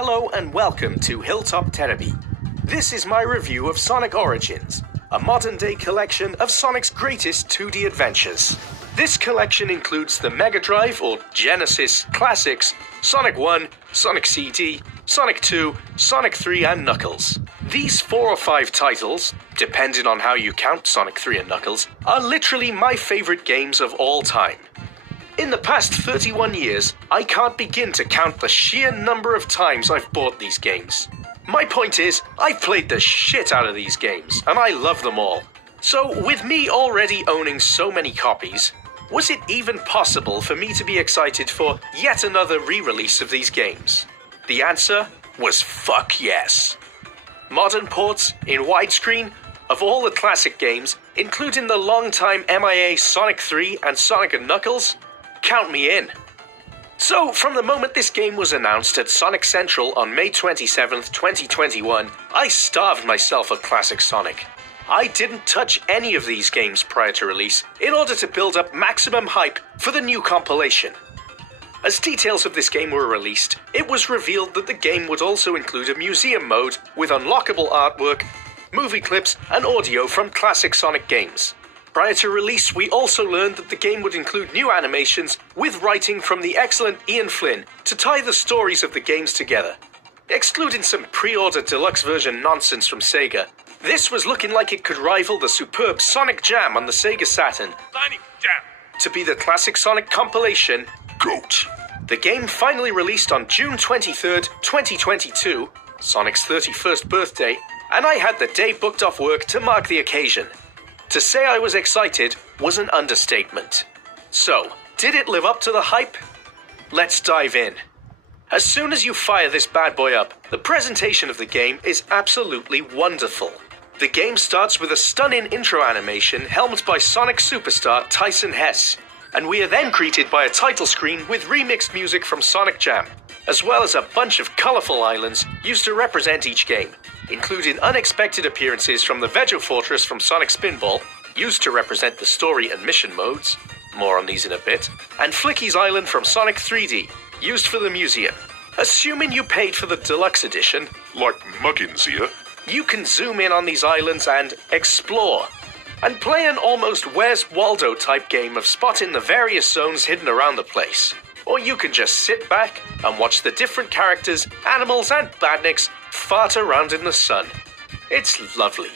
Hello and welcome to Hilltop Therapy. This is my review of Sonic Origins, a modern-day collection of Sonic's greatest 2D adventures. This collection includes the Mega Drive or Genesis classics, Sonic 1, Sonic CD, Sonic 2, Sonic 3 and Knuckles. These 4 or 5 titles, depending on how you count Sonic 3 and Knuckles, are literally my favorite games of all time. In the past 31 years, I can't begin to count the sheer number of times I've bought these games. My point is, I've played the shit out of these games, and I love them all. So, with me already owning so many copies, was it even possible for me to be excited for yet another re-release of these games? The answer was fuck yes. Modern ports in widescreen of all the classic games, including the long-time MIA Sonic 3 and Sonic & Knuckles, count me in. So, from the moment this game was announced at Sonic Central on May 27th, 2021, I starved myself of classic Sonic. I didn't touch any of these games prior to release in order to build up maximum hype for the new compilation. As details of this game were released, it was revealed that the game would also include a museum mode with unlockable artwork, movie clips, and audio from classic Sonic games. Prior to release, we also learned that the game would include new animations with writing from the excellent Ian Flynn to tie the stories of the games together. Excluding some pre-order deluxe version nonsense from Sega, this was looking like it could rival the superb Sonic Jam on the Sega Saturn. Sonic Jam! To be the classic Sonic compilation, GOAT. The game finally released on June 23rd, 2022, Sonic's 31st birthday, and I had the day booked off work to mark the occasion. To say I was excited was an understatement. So, did it live up to the hype? Let's dive in. As soon as you fire this bad boy up, the presentation of the game is absolutely wonderful. The game starts with a stunning intro animation helmed by Sonic superstar Tyson Hesse, and we are then greeted by a title screen with remixed music from Sonic Jam, as well as a bunch of colourful islands used to represent each game, including unexpected appearances from the Veggie Fortress from Sonic Spinball, used to represent the story and mission modes, more on these in a bit, and Flicky's Island from Sonic 3D, used for the museum. Assuming you paid for the deluxe edition, Like Muggins here. you can zoom in on these islands and explore, and play an almost Where's Waldo type game of spotting the various zones hidden around the place. Or you can just sit back and watch the different characters, animals and badniks fart around in the sun. It's lovely.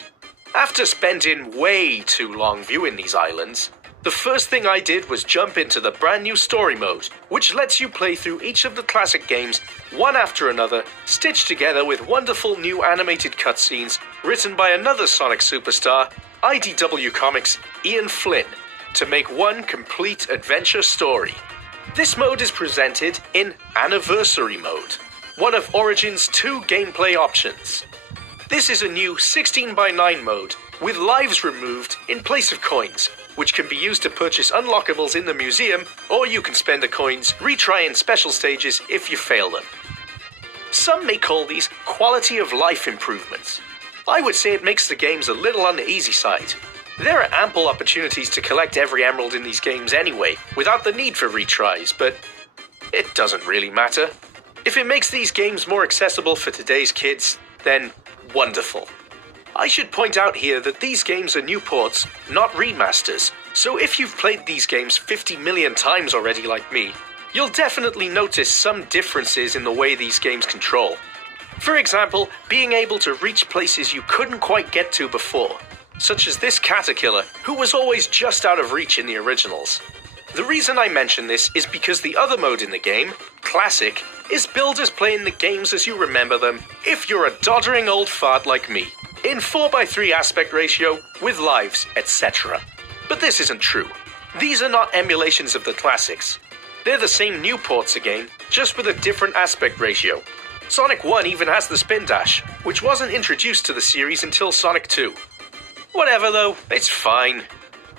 After spending way too long viewing these islands, the first thing I did was jump into the brand new story mode, which lets you play through each of the classic games one after another, stitched together with wonderful new animated cutscenes written by another Sonic superstar, IDW Comics' Ian Flynn, to make one complete adventure story. This mode is presented in Anniversary Mode, one of Origin's 2 gameplay options. This is a new 16:9 mode with lives removed in place of coins, which can be used to purchase unlockables in the museum, or you can spend the coins retrying special stages if you fail them. Some may call these quality of life improvements. I would say it makes the games a little on the easy side. There are ample opportunities to collect every emerald in these games anyway, without the need for retries, but it doesn't really matter. If it makes these games more accessible for today's kids, then wonderful. I should point out here that these games are new ports, not remasters, so if you've played these games 50 million times already like me, you'll definitely notice some differences in the way these games control. For example, being able to reach places you couldn't quite get to before, such as this Caterkiller, who was always just out of reach in the originals. The reason I mention this is because the other mode in the game, Classic, is billed as playing the games as you remember them if you're a doddering old fart like me, in 4:3 aspect ratio, with lives, etc. But this isn't true. These are not emulations of the classics. They're the same new ports again, just with a different aspect ratio. Sonic 1 even has the spin dash, which wasn't introduced to the series until Sonic 2. Whatever though, it's fine.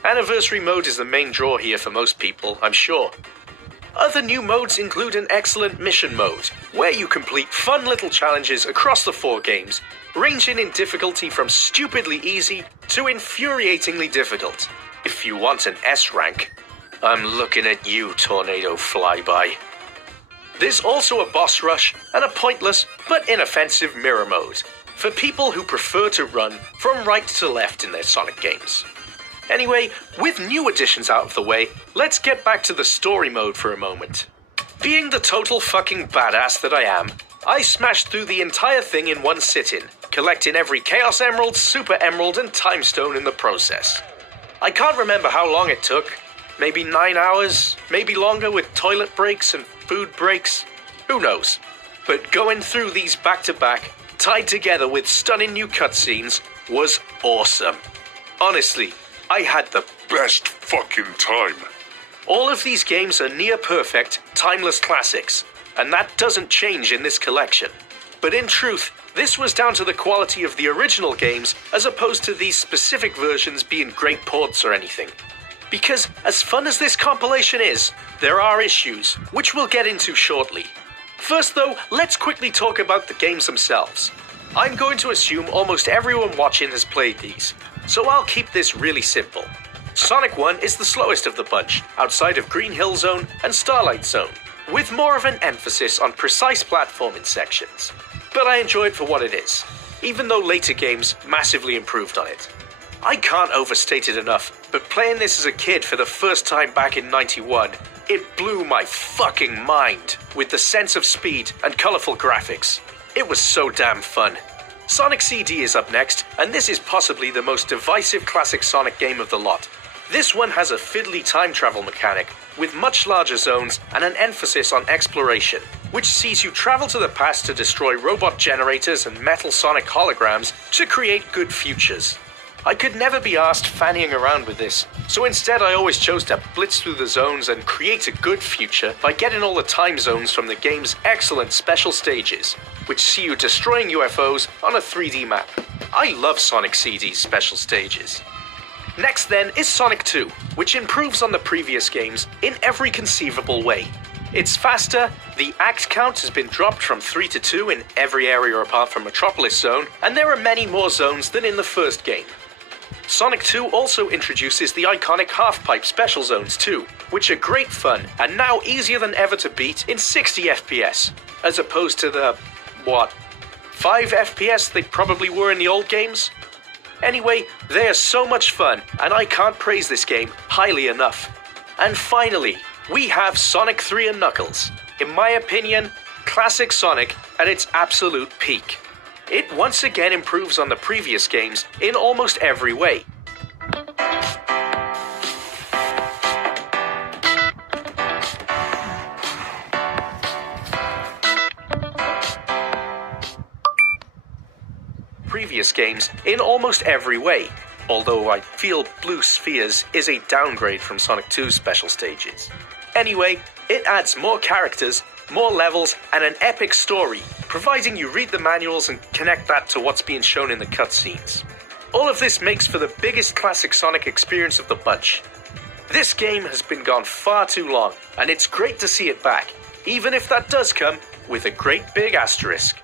Anniversary mode is the main draw here for most people, I'm sure. Other new modes include an excellent mission mode, where you complete fun little challenges across the 4 games, ranging in difficulty from stupidly easy to infuriatingly difficult. If you want an S rank, I'm looking at you, Tornado Flyby. There's also a boss rush and a pointless but inoffensive mirror mode for people who prefer to run from right to left in their Sonic games. Anyway, with new additions out of the way, let's get back to the story mode for a moment. Being the total fucking badass that I am, I smashed through the entire thing in one sitting, collecting every Chaos Emerald, Super Emerald, and Time Stone in the process. I can't remember how long it took. Maybe 9 hours, maybe longer with toilet breaks and food breaks. Who knows? But going through these back-to-back, tied together with stunning new cutscenes, was awesome. Honestly, I had the Best fucking time. All of these games are near-perfect, timeless classics, and that doesn't change in this collection. But in truth, this was down to the quality of the original games as opposed to these specific versions being great ports or anything. Because as fun as this compilation is, there are issues, which we'll get into shortly. First though, let's quickly talk about the games themselves. I'm going to assume almost everyone watching has played these, so I'll keep this really simple. Sonic 1 is the slowest of the bunch, outside of Green Hill Zone and Starlight Zone, with more of an emphasis on precise platforming sections. But I enjoy it for what it is, even though later games massively improved on it. I can't overstate it enough, but playing this as a kid for the first time back in '91, it blew my fucking mind with the sense of speed and colourful graphics. It was so damn fun. Sonic CD is up next, and this is possibly the most divisive classic Sonic game of the lot. This one has a fiddly time travel mechanic, with much larger zones and an emphasis on exploration, which sees you travel to the past to destroy robot generators and metal Sonic holograms to create good futures. I could never be asked fannying around with this, so instead I always chose to blitz through the zones and create a good future by getting all the time zones from the game's excellent special stages, which see you destroying UFOs on a 3D map. I love Sonic CD's special stages. Next then is Sonic 2, which improves on the previous games in every conceivable way. It's faster, the act count has been dropped from 3 to 2 in every area apart from Metropolis Zone, and there are many more zones than in the first game. Sonic 2 also introduces the iconic half-pipe special zones too, which are great fun and now easier than ever to beat in 60 FPS, as opposed to the, 5 FPS they probably were in the old games? Anyway, they are so much fun, and I can't praise this game highly enough. And finally, we have Sonic 3 and Knuckles. In my opinion, classic Sonic at its absolute peak. It once again improves on the previous games in almost every way. Previous games in almost every way, although I feel Blue Spheres is a downgrade from Sonic 2's special stages. Anyway, it adds more characters, more levels, and an epic story, providing you read the manuals and connect that to what's being shown in the cutscenes. All of this makes for the biggest classic Sonic experience of the bunch. This game has been gone far too long, and it's great to see it back, even if that does come with a great big asterisk.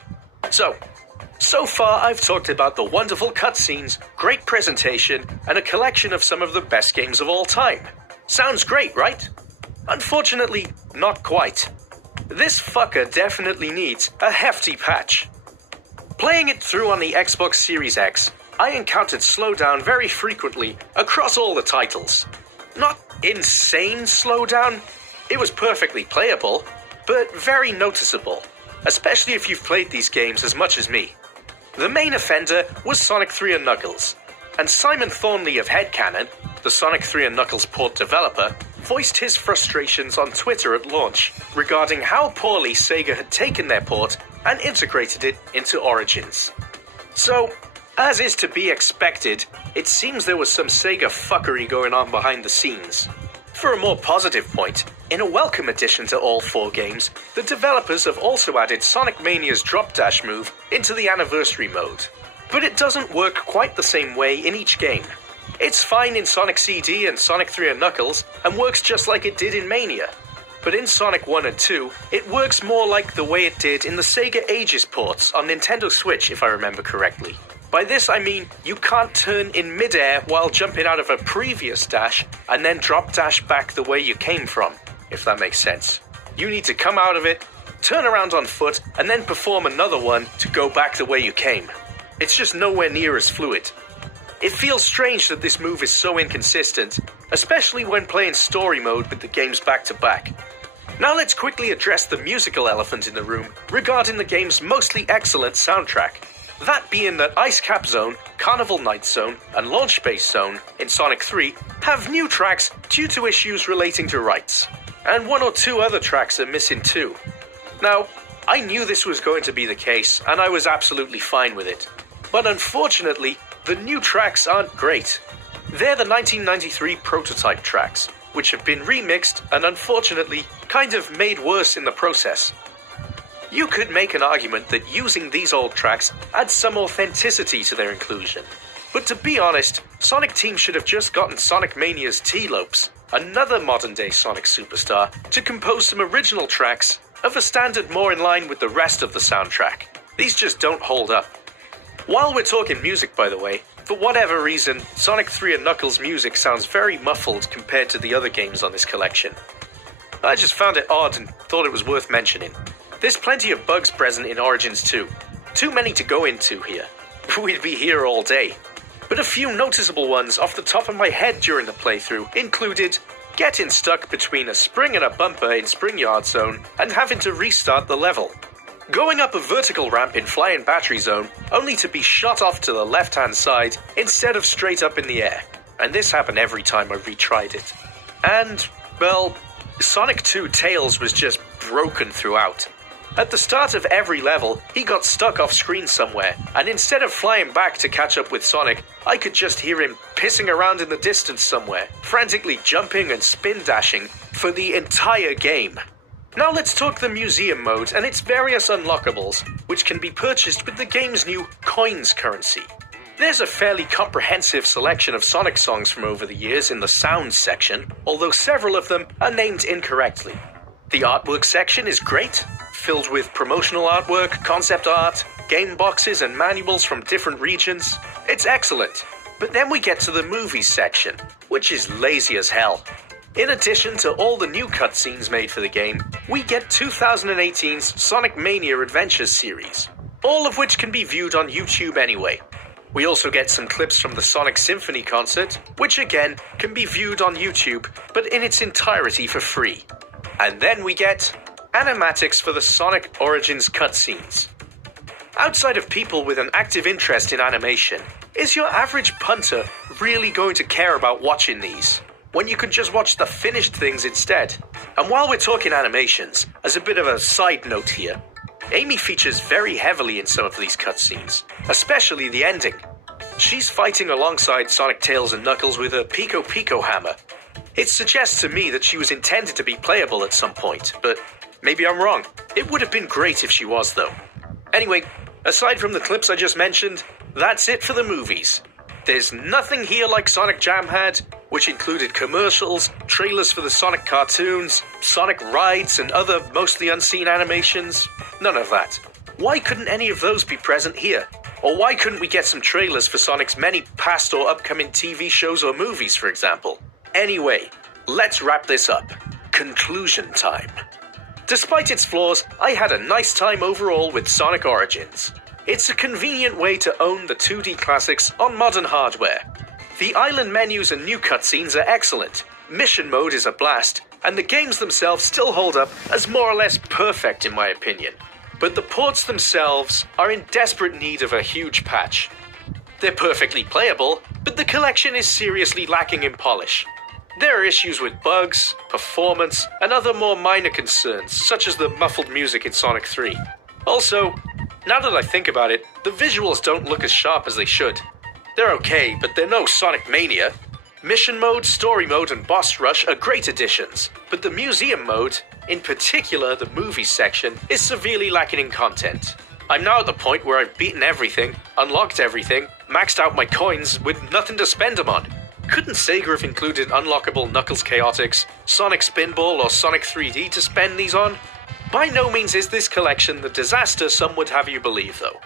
So far I've talked about the wonderful cutscenes, great presentation, and a collection of some of the best games of all time. Sounds great, right? Unfortunately, not quite. This fucker definitely needs a hefty patch. Playing it through on the Xbox Series X, I encountered slowdown very frequently across all the titles. Not insane slowdown, it was perfectly playable, but very noticeable, especially if you've played these games as much as me. The main offender was Sonic 3 and Knuckles, and Simon Thornley of Headcanon, the Sonic 3 and Knuckles port developer, voiced his frustrations on Twitter at launch regarding how poorly Sega had taken their port and integrated it into Origins. So, as is to be expected, it seems there was some Sega fuckery going on behind the scenes. For a more positive point, in a welcome addition to all 4 games, the developers have also added Sonic Mania's drop dash move into the anniversary mode. But it doesn't work quite the same way in each game. It's fine in Sonic CD and Sonic 3 and Knuckles, and works just like it did in Mania. But in Sonic 1 and 2, it works more like the way it did in the Sega Ages ports on Nintendo Switch, if I remember correctly. By this I mean you can't turn in midair while jumping out of a previous dash and then drop dash back the way you came from, if that makes sense. You need to come out of it, turn around on foot, and then perform another one to go back the way you came. It's just nowhere near as fluid. It feels strange that this move is so inconsistent, especially when playing story mode with the games back to back. Now let's quickly address the musical elephant in the room regarding the game's mostly excellent soundtrack. That being that Ice Cap Zone, Carnival Night Zone, and Launch Base Zone in Sonic 3 have new tracks due to issues relating to rights. And one or two other tracks are missing too. Now, I knew this was going to be the case, and I was absolutely fine with it. But unfortunately, the new tracks aren't great. They're the 1993 prototype tracks, which have been remixed and unfortunately kind of made worse in the process. You could make an argument that using these old tracks adds some authenticity to their inclusion. But to be honest, Sonic Team should have just gotten Sonic Mania's T-Lopes, another modern-day Sonic superstar, to compose some original tracks of a standard more in line with the rest of the soundtrack. These just don't hold up. While we're talking music, by the way, for whatever reason, Sonic 3 and Knuckles' music sounds very muffled compared to the other games on this collection. I just found it odd and thought it was worth mentioning. There's plenty of bugs present in Origins 2. Too many to go into here. We'd be here all day. But a few noticeable ones off the top of my head during the playthrough included getting stuck between a spring and a bumper in Spring Yard Zone and having to restart the level. Going up a vertical ramp in Flying Battery Zone only to be shot off to the left-hand side instead of straight up in the air. And this happened every time I retried it. And, well, Sonic 2 Tails was just broken throughout. At the start of every level, he got stuck off screen somewhere, and instead of flying back to catch up with Sonic, I could just hear him pissing around in the distance somewhere, frantically jumping and spin dashing for the entire game. Now let's talk the museum mode and its various unlockables, which can be purchased with the game's new coins currency. There's a fairly comprehensive selection of Sonic songs from over the years in the sounds section, although several of them are named incorrectly. The artwork section is great, filled with promotional artwork, concept art, game boxes, and manuals from different regions. It's excellent. But then we get to the movies section, which is lazy as hell. In addition to all the new cutscenes made for the game, we get 2018's Sonic Mania Adventures series, all of which can be viewed on YouTube anyway. We also get some clips from the Sonic Symphony concert, which again can be viewed on YouTube, but in its entirety for free. And then we get animatics for the Sonic Origins cutscenes. Outside of people with an active interest in animation, is your average punter really going to care about watching these, when you can just watch the finished things instead? And while we're talking animations, as a bit of a side note here, Amy features very heavily in some of these cutscenes, especially the ending. She's fighting alongside Sonic, Tails, and Knuckles with a Pico Pico hammer. It suggests to me that she was intended to be playable at some point, but maybe I'm wrong. It would have been great if she was, though. Anyway, aside from the clips I just mentioned, that's it for the movies. There's nothing here like Sonic Jam had, which included commercials, trailers for the Sonic cartoons, Sonic rides, and other mostly unseen animations. None of that. Why couldn't any of those be present here? Or why couldn't we get some trailers for Sonic's many past or upcoming TV shows or movies, for example? Anyway, let's wrap this up. Conclusion time. Despite its flaws, I had a nice time overall with Sonic Origins. It's a convenient way to own the 2D classics on modern hardware. The island menus and new cutscenes are excellent, mission mode is a blast, and the games themselves still hold up as more or less perfect in my opinion. But the ports themselves are in desperate need of a huge patch. They're perfectly playable, but the collection is seriously lacking in polish. There are issues with bugs, performance, and other more minor concerns, such as the muffled music in Sonic 3. Also, now that I think about it, the visuals don't look as sharp as they should. They're okay, but they're no Sonic Mania. Mission mode, story mode, and boss rush are great additions, but the museum mode, in particular the movies section, is severely lacking in content. I'm now at the point where I've beaten everything, unlocked everything, maxed out my coins with nothing to spend them on. Couldn't Sega have included unlockable Knuckles Chaotix, Sonic Spinball, or Sonic 3D to spend these on? By no means is this collection the disaster some would have you believe, though.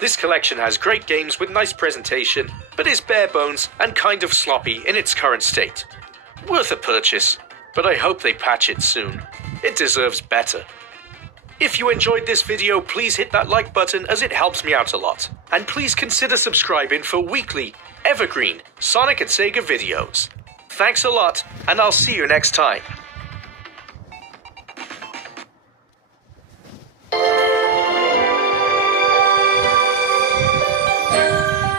This collection has great games with nice presentation, but is bare bones and kind of sloppy in its current state. Worth a purchase, but I hope they patch it soon. It deserves better. If you enjoyed this video, please hit that like button as it helps me out a lot. And please consider subscribing for weekly, evergreen Sonic and Sega videos. Thanks a lot, and I'll see you next time.